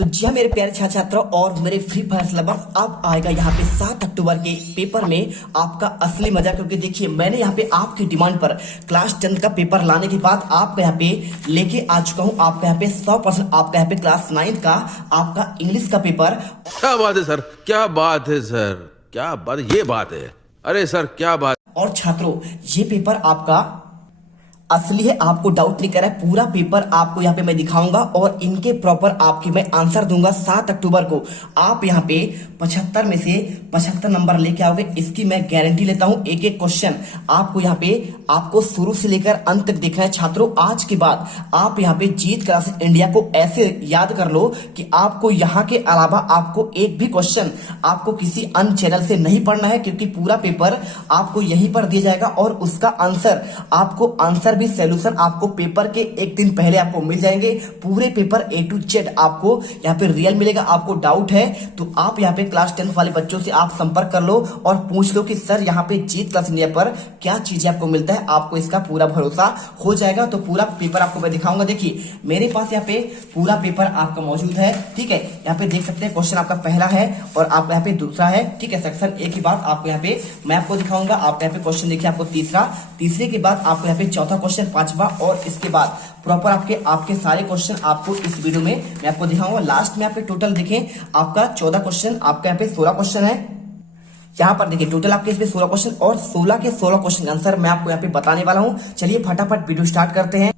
तो जी हाँ मेरे प्यारे छात्र छात्रों और मेरे फ्री फायर सिलेबस अब आएगा यहाँ पे 7 अक्टूबर के पेपर में आपका असली मजा। क्योंकि देखिए मैंने यहाँ पे आपकी डिमांड पर क्लास 10 का पेपर लाने के बाद आपका यहाँ पे लेके आ चुका हूँ। आपका यहाँ पे 100% आपका यहाँ पे क्लास 9 का आपका इंग्लिश का पेपर। क्या बात है सर, क्या बात है सर, क्या बात, ये बात है। अरे सर क्या बात। और छात्रों ये पेपर आपका असली है, आपको डाउट नहीं कर रहा है। पूरा पेपर आपको यहाँ पे मैं दिखाऊंगा और इनके प्रॉपर आपके मैं आंसर दूंगा। 7 अक्टूबर को आप यहाँ पे 75 में से 75 नंबर लेके आओगे, इसकी मैं गारंटी लेता हूँ। एक एक क्वेश्चन आपको यहाँ पे आपको शुरू से लेकर अंत तक देखना है। छात्रों आज के बाद आप यहाँ पे जीत क्लासेस इंडिया को ऐसे याद कर लो कि आपको यहाँ के अलावा आपको एक भी क्वेश्चन आपको किसी अन्य चैनल से नहीं पढ़ना है, क्योंकि पूरा पेपर आपको यहीं पर दिया जाएगा और उसका आंसर आपको भी सॉल्यूशन आपको पेपर के एक दिन पहले आपको मिल जाएंगे। पूरे पेपर A to Z आपको यहाँ पे रियल मिलेगा। आपको डाउट है तो आप यहाँ पे क्लास 10 वाले बच्चों से आप संपर्क कर लो और पूछ लो कि सर यहाँ पे जीत क्लास इंडिया पर क्या चीजें आपको मिलता है। आपको इसका पूरा भरोसा हो जाएगा। तो पूरा पेपर आपको मैं दिखाऊंगा। देखिए मेरे पास यहाँ पे पूरा पेपर आपका मौजूद है, ठीक है। यहाँ पे देख सकते हैं क्वेश्चन आपका पहला है और आप यहाँ पे दूसरा है, ठीक है। सेक्शन ए के बाद आपको यहाँ पे मैं आपको दिखाऊंगा। आप यहाँ पे क्वेश्चन देखिए आपको तीसरे के बाद आपको यहाँ पे चौथा क्वेश्चन, पांचवा, और इसके बाद प्रॉपर आपके सारे क्वेश्चन आपको इस वीडियो में मैं आपको दिखाऊंगा। लास्ट में यहाँ पे टोटल देखें आपका 14 क्वेश्चन, आपका यहाँ पे 16 क्वेश्चन है। यहाँ पर देखिए टोटल आपके इसमें 16 क्वेश्चन और 16 के 16 क्वेश्चन का आंसर मैं आपको यहाँ पे बताने वाला हूँ। चलिए फटाफट वीडियो स्टार्ट करते हैं।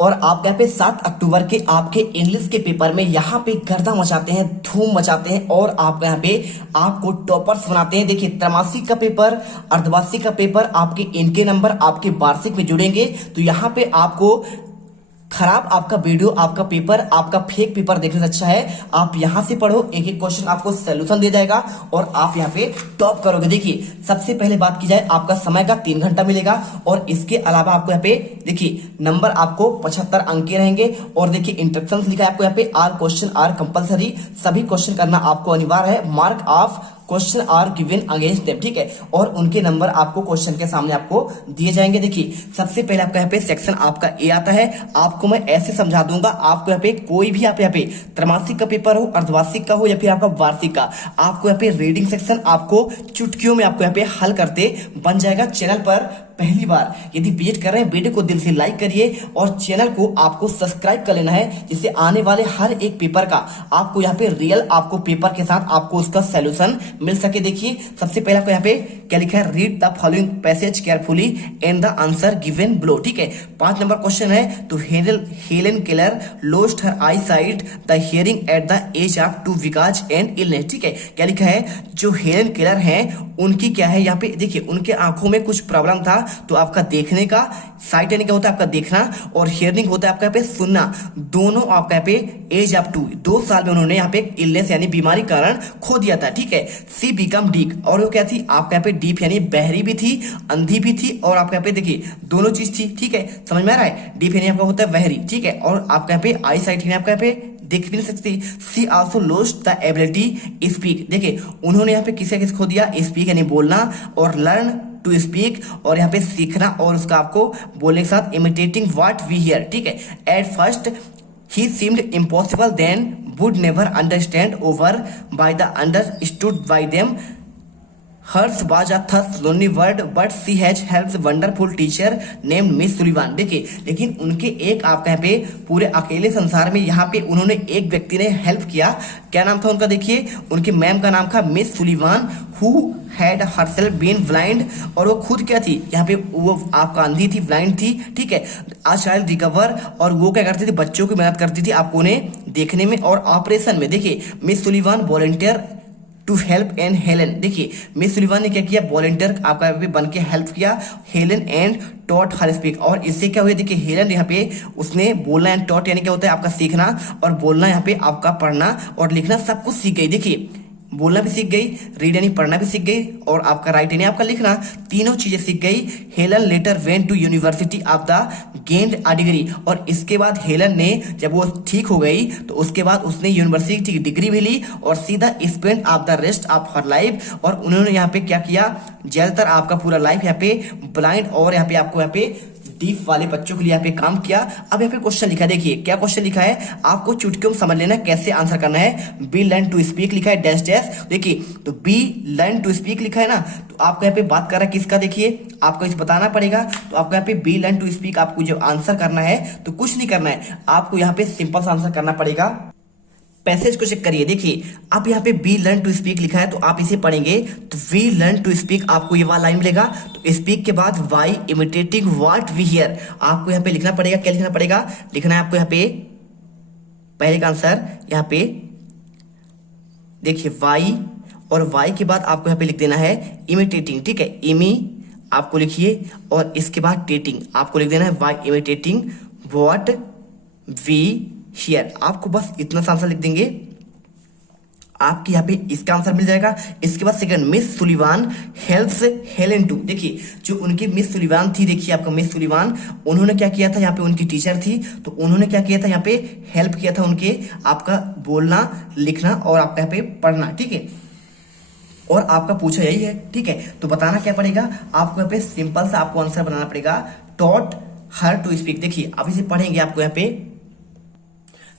और आप यहाँ पे 7 अक्टूबर के आपके इंग्लिश के पेपर में यहाँ पे गर्दा मचाते हैं, धूम मचाते हैं और आप यहाँ पे आपको टॉपर्स बनाते हैं। देखिए त्रैमासिक का पेपर, अर्धवार्षिक का पेपर, आपके इनके नंबर आपके वार्षिक में जुड़ेंगे। तो यहाँ पे आपको खराब आपका वीडियो, आपका पेपर, आपका फेक पेपर देखने से अच्छा है आप यहां से पढ़ो। एक एक क्वेश्चन आपको सॉल्यूशन दे जाएगा और आप यहां पे टॉप करोगे। देखिए सबसे पहले बात की जाए आपका समय का 3 घंटा मिलेगा और इसके अलावा आपको यहाँ पे देखिए नंबर आपको 75 अंक के रहेंगे। और देखिए इंस्ट्रक्शंस लिखा है आपको यहाँ पे आर क्वेश्चन आर कंपलसरी, सभी क्वेश्चन करना आपको अनिवार्य है। Mark of question are given against them, ठीक है। और उनके नंबर आपको क्वेश्चन के सामने आपको दिए जाएंगे। देखिए सबसे पहले आपका यहाँ पे सेक्शन आपका ए आता है। आपको मैं ऐसे समझा दूंगा, आपको यहाँ पे कोई भी आप यहाँ पे त्रैमासिक का पेपर हो, अर्धवार्षिक का हो या फिर आपका वार्षिक का, आपको यहाँ पे रीडिंग सेक्शन आपको चुटकियों में आपको यहाँ पे हल करते बन जाएगा। चैनल पर पहली बार यदि विजिट कर रहे हैं, वीडियो को दिल से लाइक करिए और चैनल को आपको सब्सक्राइब कर लेना है, जिससे आने वाले हर एक पेपर का आपको यहाँ पे रियल आपको पेपर के साथ आपको उसका सॉल्यूशन मिल सके। देखिए सबसे पहले आपको यहाँ पे क्या लिखा है, read the following passage carefully and the answer given below, ठीक है। 5 नंबर क्वेश्चन है, तो Helen Keller lost her eyesight the hearing at the age of 2 weeks and illness, ठीक है। क्या लिखा है, जो हेलेन केलर है उनकी क्या है, यहाँ पे देखिए उनके आंखों में कुछ प्रॉब्लम था। तो आपका देखने का साइट यानी क्या होता है आपका देखना और हियरिंग होता है आपका यहाँ पे सुनना। दोनों आपका यहाँ पे एज ऑफ 2 साल में उन्होंने यहाँ पे एक इलनेस यानी बीमारी कारण खो दिया था, ठीक है। सी बिकम डीप, और वो क्या थी आपका यहाँ पे डीप यानी बहरी भी थी, अंधी भी थी, और आपका यहाँ पे देखिए दोनों चीज थी, ठीक है। समझ में आ रहा है, डीप यानी आपका होता है बहरी, ठीक है। और आपका यहाँ पे आई साइट यानी आपका यहाँ पे देख भी नहीं सकती। She also lost the ability speak, देखिए उन्होंने यहाँ पे किसे खो दिया, स्पीक यानी बोलना, और लर्न टू स्पीक और यहाँ पे सीखना, और उसका आपको बोलने के साथ इमिटेटिंग व्हाट वी हियर, ठीक है। At first he seemed impossible then would never understand over by the understood by them. Hers was a thus lonely word but she has helped wonderful teacher named Miss Sullivan, देखिए लेकिन उनके एक आपका यहाँ पे पूरे अकेले संसार में यहाँ पे उन्होंने एक व्यक्ति ने हेल्प किया। क्या नाम था उनका, देखिए उनकी मैम का नाम था Miss Sullivan, who had herself been blind, और वो खुद क्या थी यहाँ पे वो आपका अंधी थी, ब्लाइंड थी, ठीक है। आ चाइल्ड रिकवर, और वो क्या करती थी बच्चों की मदद करती थी आपको उन्हें देखने में और ऑपरेशन में। देखिए Miss Sullivan volunteer to help and Helen, देखिए मिस सुलिवान ने क्या किया, वॉलंटियर आपका बन के हेल्प किया Helen and taught her speak. और इससे क्या हुआ, देखिए हेलन यहाँ पे उसने बोलना एंड टॉट यानी क्या होता है आपका सीखना, और बोलना यहाँ पे आपका पढ़ना और लिखना सब कुछ सीख गई। देखिए बोलना भी सीख गई, रीड यानी पढ़ना भी सीख गई, और आपका राइट यानी आपका लिखना, तीनों चीजें सीख गई। Helen later went to university of the gained a degree, और इसके बाद हेलन ने जब वो ठीक हो गई तो उसके बाद उसने यूनिवर्सिटी की डिग्री भी ली और सीधा spend of the rest of her life. और उन्होंने यहाँ पे क्या किया, ज्यादातर आपका पूरा लाइफ यहाँ पे ब्लाइंड और यहाँ पे आपको यहाँ पे डीप वाले बच्चों के लिए यहाँ पे काम किया। अब यहाँ पे क्वेश्चन लिखा है, देखिए क्या क्वेश्चन लिखा है, आपको चुटकियों में समझ लेना कैसे आंसर करना है। बी लर्न टू स्पीक लिखा है डैश डैश, देखिए तो बी लर्न टू स्पीक लिखा है ना, तो आपको यहाँ पे बात कर रहा है किसका, देखिए आपको इसे बताना पड़ेगा। तो आपको यहाँ पे बी लर्न टू स्पीक आपको जब आंसर करना है तो कुछ नहीं करना है, आपको यहाँ पे सिंपल सा आंसर करना पड़ेगा। पैसेज को चेक करिए, देखिए अब यहाँ पे बी लर्न टू स्पीक लिखा है, तो आप इसे पढ़ेंगे तो वी लर्न टू स्पीक, आपको ये वाला लाइन मिलेगा। तो स्पीक के बाद by imitating what we hear, आपको यहाँ पे लिखना पड़ेगा, क्या लिखना पड़ेगा, लिखना है आपको यहाँ पे पहले का आंसर यहाँ पे देखिए वाई, और वाई के बाद आपको यहाँ पे लिख देना है इमिटेटिंग, ठीक है, इमी आपको लिखिए, और इसके बाद टेटिंग आपको लिख देना है by imitating what we hear, आपको बस इतना सा आंसर लिख देंगे, आपके यहाँ पे इसका आंसर मिल जाएगा। इसके बाद second, Miss Sullivan helps Helen to, देखिए जो उनकी मिस सुलिवान थी, देखिए आपका मिस सुलिवान, उन्होंने क्या किया था, यहाँ पे उनकी टीचर थी, तो उन्होंने क्या किया था, यहाँ पे हेल्प किया था उनके, आपका बोलना लिखना और आपका यहाँ पे पढ़ना, ठीक है, और आपका पूछा यही है, ठीक है, तो बताना क्या पड़ेगा आपको, यहाँ पे सिंपल सा आपको आंसर बनाना पड़ेगा, टॉट हर टू स्पीक। देखिए अब इसे पढ़ेंगे आपको यहाँ पे,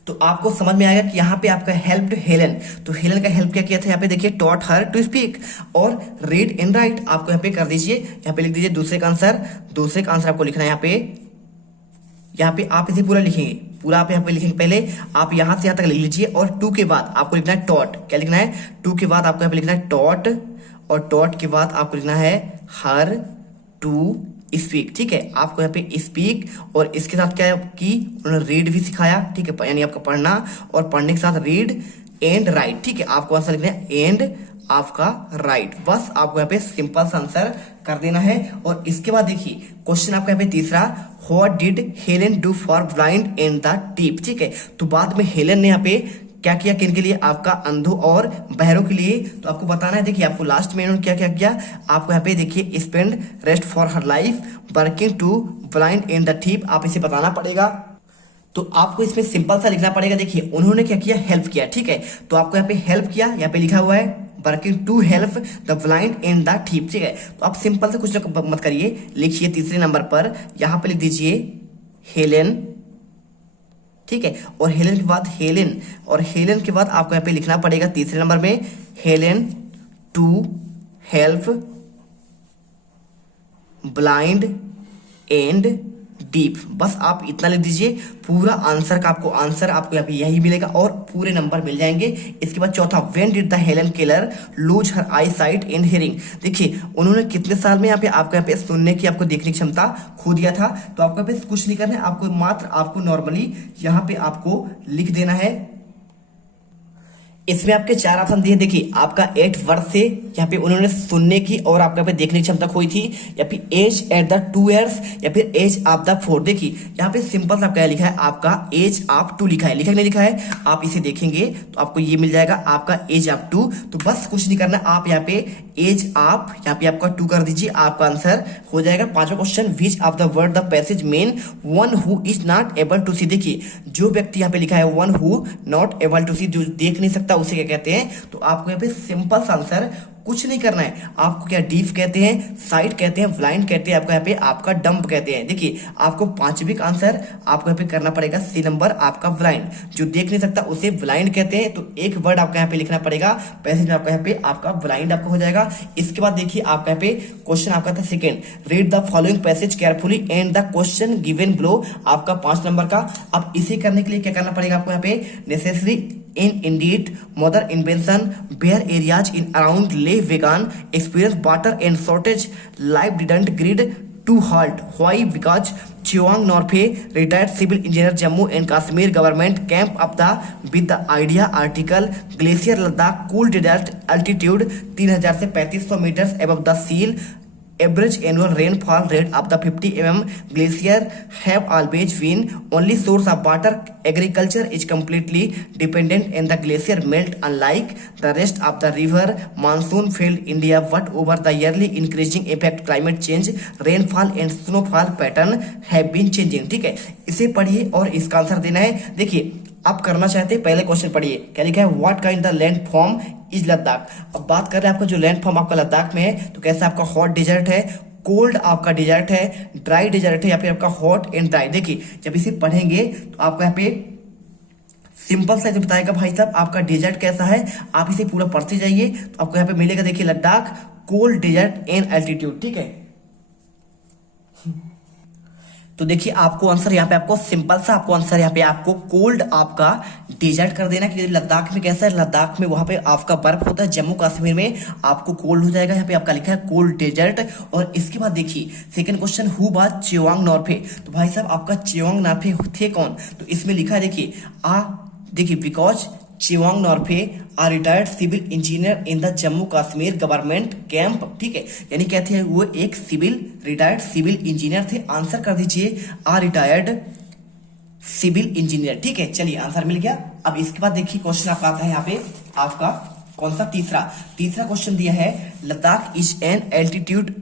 तो आपको समझ में आएगा कि यहाँ पे आपका हेल्प टू हेलन, तो हेलन का हेल्प क्या किया था, यहाँ पे देखिए टॉट हर टू स्पीक, और रीड एंड राइट आपको यहाँ पे कर दीजिए, यहाँ पे लिख दीजिए दूसरे का आंसर आपको लिखना है यहाँ पे आप इसे पूरा लिखेंगे, पूरा आप यहाँ पे लिखेंगे, पहले आप यहाँ से यहाँ तक लिख लीजिए, और टू के बाद आपको लिखना है टॉट, क्या लिखना है, टू के बाद आपको यहाँ पे लिखना है टॉट, और टॉट के बाद आपको लिखना है हर टू स्पीक, ठीक है, आपको यहाँ पे स्पीक, और इसके साथ क्या की उन्होंने रीड भी सिखाया, ठीक है, यानी आपका पढ़ना, और पढ़ने के साथ रीड एंड राइट, ठीक है, आपको आंसर लिखना है एंड आपका राइट, बस आपको यहाँ पे सिंपल सा आंसर कर देना है। और इसके बाद देखिए क्वेश्चन आपका यहाँ पे तीसरा, what did Helen do for blind and the deaf, ठीक है, तो बाद में हेलेन ने यहाँ पे क्या किया, किन के लिए, आपका अंधों और बहरों के लिए, तो आपको बताना है, देखिए आपको लास्ट में उन्होंने क्या क्या किया, आपको यहाँ पे देखिए spend rest for her life working to blind and the deaf, आप इसे बताना पड़ेगा। तो आपको इसमें सिंपल सा लिखना पड़ेगा, देखिए उन्होंने क्या किया, हेल्प किया, ठीक है, तो आपको यहाँ पे हेल्प किया, यहाँ पे लिखा हुआ है working to help the blind and the deaf, ठीक है, तो आप सिंपल से कुछ मत करिए, लिखिए तीसरे नंबर पर यहाँ पे लिख दीजिए हेलेन, ठीक है, और हेलेन के बाद हेलेन, और हेलेन के बाद आपको यहाँ पे लिखना पड़ेगा तीसरे नंबर में Helen to help blind and deaf, बस आप इतना लिख दीजिए, पूरा आंसर का आपको यहाँ पे यही मिलेगा और पूरे नंबर मिल जाएंगे। इसके बाद चौथा, when did the Helen Keller lose her I site and hearing, देखिए उन्होंने कितने साल में आपको यहाँ पे सुनने की, आपको देखने की क्षमता खो दिया था, तो आपको यहाँ पे कुछ नहीं करना है, आपको मात्र आपको नॉर्मली यहाँ पे आपको लिख देना है। इसमें आपके चार ऑप्शन दिए, देखिए आपका 8 वर्ष से यहाँ पे उन्होंने सुनने की और आपका पे देखने की क्षमता खोई थी, या फिर एज एट द 2 years, या फिर एज ऑफ द 4, देखिए यहाँ पे सिंपल सा क्या लिखा है, आपका एज ऑफ 2 लिखा है, लिखा नहीं लिखा है, आप इसे देखेंगे तो आपको ये मिल जाएगा आपका एज ऑफ 2, तो बस कुछ नहीं करना, आप यहाँ पे एज ऑफ यहाँ पे आपका 2 कर दीजिए, आपका आंसर हो जाएगा। पांचवा question, which of the word the passage mean one who is not able to see, देखिए जो व्यक्ति यहाँ पे लिखा है one who not able to see, जो देख नहीं सकता उसे क्या कहते हैं, तो आपको यहाँ पे सिंपल सा आंसर कुछ नहीं करना है, आपको क्या डीफ कहते हैं, साइट कहते हैं, ब्लाइंड कहते हैं, आपको यहाँ पे आपका डंप कहते हैं। देखिए आपको पांचवी का आंसर आपको यहाँ पे करना पड़ेगा सी नंबर, आपका ब्लाइंड, जो देख नहीं सकता उसे ब्लाइंड कहते हैं, तो एक वर्ड आपका यहाँ पे लिखना पड़ेगा, पैसेज में आपका यहाँ पे आपका ब्लाइंड आपको हो जाएगा। इसके बाद देखिए आपका यहाँ पे क्वेश्चन आपका था second, read the following passage carefully and the question given below, आपका 5 नंबर का। अब इसे करने के लिए क्या करना पड़ेगा आपको यहाँ पे, necessary in indeed mother invention where areas in around lay vegan experience water and shortage life didn't grid to halt, why, because Chiang Norpe retired civil engineer Jammu and Kashmir government camp up the with the idea article glacier Ladakh cool desert altitude 3000 से 3500 meters above the sea, average annual rainfall rate of the 50 mm glacier have always been only source of water. Agriculture is completely dependent on the glacier melt, unlike the rest of the river monsoon filled India, but over the yearly increasing effect climate change rainfall and snowfall pattern have been changing, ठीक है, इसे पढ़िए और इसका answer देना है। देखिए आप करना चाहते हैं, पहले क्वेश्चन पढ़िए, क्या लिखा है, what kind the land form is Ladakh. अब बात कर रहे हैं आपका जो लैंड फॉर्म आपका लद्दाख में है, तो कैसा आपका हॉट डेजर्ट है, कोल्ड आपका डेजर्ट है, ड्राई डेजर्ट है, या फिर आपका हॉट एंड ड्राई। देखिए जब इसे पढ़ेंगे तो आपको यहाँ पे सिंपल सा बताएगा भाई साहब आपका डेजर्ट कैसा है, आप इसे पूरा पढ़ते जाइए तो आपको यहाँ पे मिलेगा। देखिए Ladakh cold desert and altitude, ठीक है। तो देखिए आपको आंसर यहाँ पे आपको सिंपल सा आपको आंसर यहाँ पे आपको कोल्ड आपका डेजर्ट कर देना कि लद्दाख में कैसा है, लद्दाख में वहां पे आपका बर्फ होता है, जम्मू कश्मीर में आपको कोल्ड हो जाएगा। यहाँ पे आपका लिखा है कोल्ड डेजर्ट। और इसके बाद देखिए second question, who was Chewang Norphel. तो भाई साहब आपका चेवांग नॉर्फे थे कौन, तो इसमें लिखा है देखिए because Chewang Norphel are retired civil engineer in the Jammu Kashmir government camp, ठीक है। यानी कहते हैं वो एक रिटायर्ड सिविल इंजीनियर थे। आंसर कर दीजिए आर रिटायर्ड सिविल इंजीनियर, ठीक है। चलिए आंसर मिल गया। अब इसके बाद देखिए क्वेश्चन आपका आता है यहाँ पे आपका कौन सा, तीसरा क्वेश्चन दिया है Ladakh is an altitude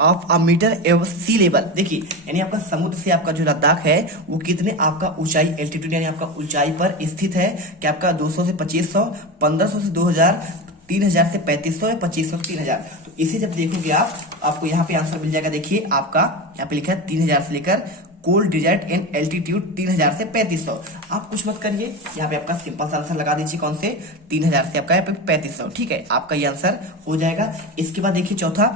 of a metre above sea level. देखिए यानी आपका समुद्र से आपका जो लद्दाख है वो कितने आपका ऊंचाई एल्टीट्यूड यानी आपका ऊंचाई पर स्थित है, कि आपका 200 से 2500, 1500 से 2000, 3000 से 3500 या 2500 से 3000। तो इसे जब देखोगे आप आपको यहाँ पे आंसर मिल जाएगा। देखिए आपका यहाँ पे लिखा है 3000 से लेकर कोल्ड डेजर्ट एंड एल्टीट्यूड 3000 से 3500। आप कुछ मत करिए, यहाँ पे आपका सिंपल सा आंसर लगा दीजिए। कौन से 3000 से आपका यहाँ पे 3500, ठीक है। आपका ये आंसर हो जाएगा। इसके बाद देखिए चौथा,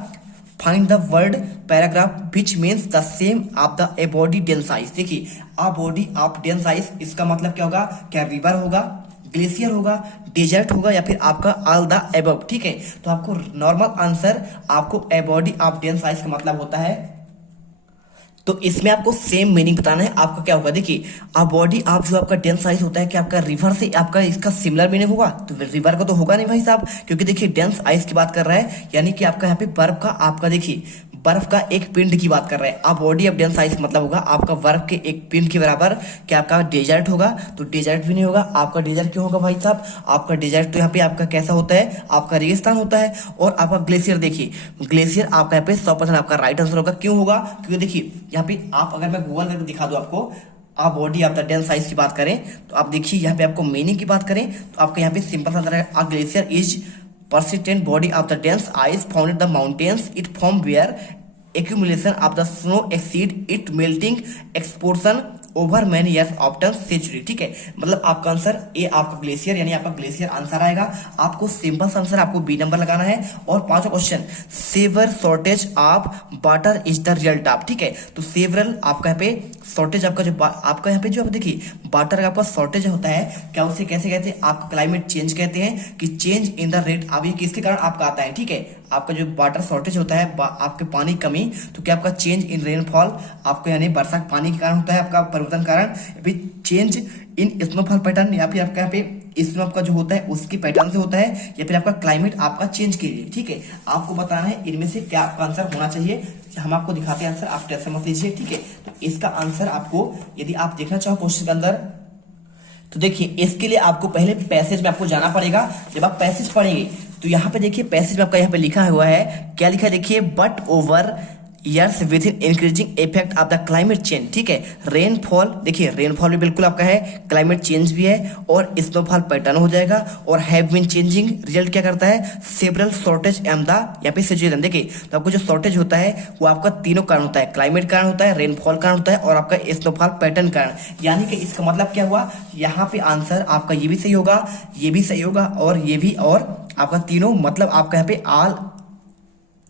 find the word paragraph which means the same of the a body डेंसाइज। देखिए अ बॉडी ऑफ डेंसाइज इसका मतलब क्या होगा, क्या रिवर होगा, ग्लेशियर होगा, डेजर्ट होगा, या फिर आपका ऑल द एबव, ठीक है। तो आपको नॉर्मल आंसर आपको ए बॉडी ऑफ डेंसाइज का मतलब होता है, तो इसमें आपको सेम मीनिंग बताना है। आपका क्या होगा, देखिए अ बॉडी ऑफ जो आपका डेंस साइज होता है कि आपका रिवर से आपका इसका सिमिलर मीनिंग होगा, तो रिवर का तो होगा नहीं भाई साहब, क्योंकि देखिए डेंस आइस की बात कर रहा है, यानी कि आपका यहाँ पे बर्फ का आपका देखिए बर्फ का एक पिंड की बात कर रहे हैं। अब बॉडी ऑफ डेंस आइस मतलब होगा आपका बर्फ के एक पिंड के बराबर, क्या आपका डेजर्ट होगा, तो डेजर्ट भी नहीं होगा। आपका डेजर्ट क्यों होगा भाई साहब, आपका डेजर्ट तो यहाँ पे आपका कैसा होता है, आपका रेगिस्तान होता है। और आपका ग्लेशियर, देखिए ग्लेशियर आपका यहाँ पे 100% आपका राइट आंसर होगा। क्यों होगा, क्योंकि देखिए यहाँ पे आप अगर मैं गूगल करके दिखा दूं आपको, आप body of the dense size की बात करें तो आप देखिए यहाँ पे आपको मीनिंग की बात करें तो आपका यहाँ पे सिंपल आंसर है, a glacier is persistent body of the dense ice found in the mountains. It formed where accumulation of the snow exceed its melting expansion over many years often century, ठीक है। मतलब आपका answer A आपका glacier यानी आपका glacier answer आएगा। आपको simple answer आपको बी नंबर लगाना है। और पांचवा question, severe shortage of water is the result of, ठीक है। तो सेवरल आपका यहाँ पे शॉर्टेज आपका जो आपका यहाँ पे जो देखिए वाटर का आपका शॉर्टेज होता है, क्या उसे कैसे कहते हैं, आपका क्लाइमेट चेंज कहते हैं कि चेंज इन द रेट। अब ये किसके कारण आपका आता है, ठीक है। आपका जो वाटर शॉर्टेज होता है आपके पानी कमी, तो क्या आपका चेंज इन रेनफॉल आपको यानी वर्षा के पानी के कारण होता है, आपका परिवर्तन कारण, फिर चेंज इन स्नोफॉल पैटर्न या फिर आपका यहाँ पे स्नो का जो होता है उसकी पैटर्न से होता है, या फिर आपका क्लाइमेट आपका चेंज के लिए, ठीक है। आपको बताना है इनमें से क्या आपका आंसर होना चाहिए। हम आपको दिखाते हैं आंसर, आप टेंशन मत लीजिए, ठीक है। तो इसका आंसर आपको यदि आप देखना चाहो क्वेश्चन के अंदर, तो देखिए इसके लिए आपको पहले पैसेज में आपको जाना पड़ेगा। जब आप पैसेज पढ़ेंगे तो यहाँ पे देखिए पैसेज में आपका यहाँ पे लिखा हुआ है, क्या लिखा है, देखिए but over years with in increasing effect of the climate change, ठीक है। रेनफॉल, देखिए रेनफॉल भी बिल्कुल आपका है, क्लाइमेट चेंज भी है, और स्नोफॉल पैटर्न हो जाएगा। और हैव बीन चेंजिंग रिजल्ट क्या करता है, सेवरल शॉर्टेज एम द यहाँ पे सिचुएशन। देखिए तो आपको जो शॉर्टेज होता है वो आपका तीनों कारण होता है, क्लाइमेट कारण होता है, रेनफॉल कारण होता है, और आपका स्नोफॉल पैटर्न कारण। यानी कि इसका मतलब क्या हुआ, यहाँ पे आंसर आपका ये भी सही होगा, ये भी सही होगा, और ये भी, और आपका तीनों, मतलब आपका यहाँ पे ऑल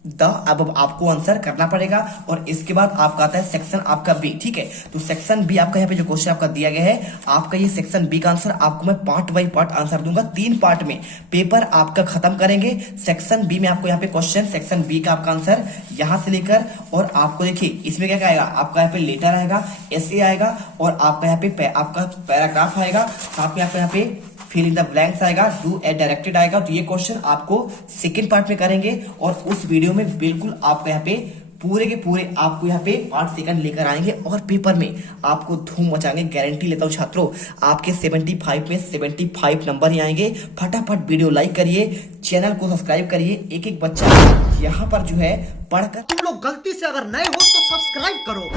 द अब आपको आंसर करना पड़ेगा। और इसके बाद आपका आता है सेक्शन आपका बी, ठीक है। तो सेक्शन बी आपका यहाँ पे जो क्वेश्चन आपका दिया गया है, आपका ये सेक्शन बी का आंसर आपको मैं पार्ट बाय पार्ट आंसर दूंगा, 3 पार्ट में पेपर आपका खत्म करेंगे। सेक्शन बी में आपको यहाँ पे क्वेश्चन, सेक्शन बी का आपका आंसर यहां से लेकर, और आपको देखिए इसमें क्या आएगा, आपका यहाँ पे लेटर आएगा, एसे आएगा, और आपका यहाँ पे आपका पैराग्राफ आएगा, साथ में आपका यहाँ पे फिल इन द ब्लैंक्स आएगा, डू एट डायरेक्टेड आएगा। तो ये क्वेश्चन आपको सेकंड पार्ट में करेंगे, और उस वीडियो में बिल्कुल आपको यहाँ पे पूरे के पूरे आपको यहाँ पे पार्ट सेकंड लेकर आएंगे, और पेपर में आपको धूम मचाएंगे। गारंटी लेता हूँ छात्रों, आपके 75 में 75 नंबर ही आएंगे। फटाफट वीडियो लाइक करिए, चैनल को सब्सक्राइब करिए। एक एक बच्चा यहाँ पर जो है पढ़कर, तुम लोग गलती से अगर नए हो तो सब्सक्राइब करो,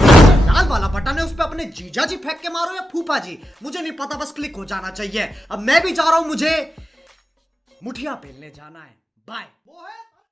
लाल वाला बटन है उस पे अपने जीजा जी फेंक के मारो या फूफा जी, मुझे नहीं पता, बस क्लिक हो जाना चाहिए। अब मैं भी जा रहा हूं, मुझे मुठिया पेलने जाना है। बाय। वो है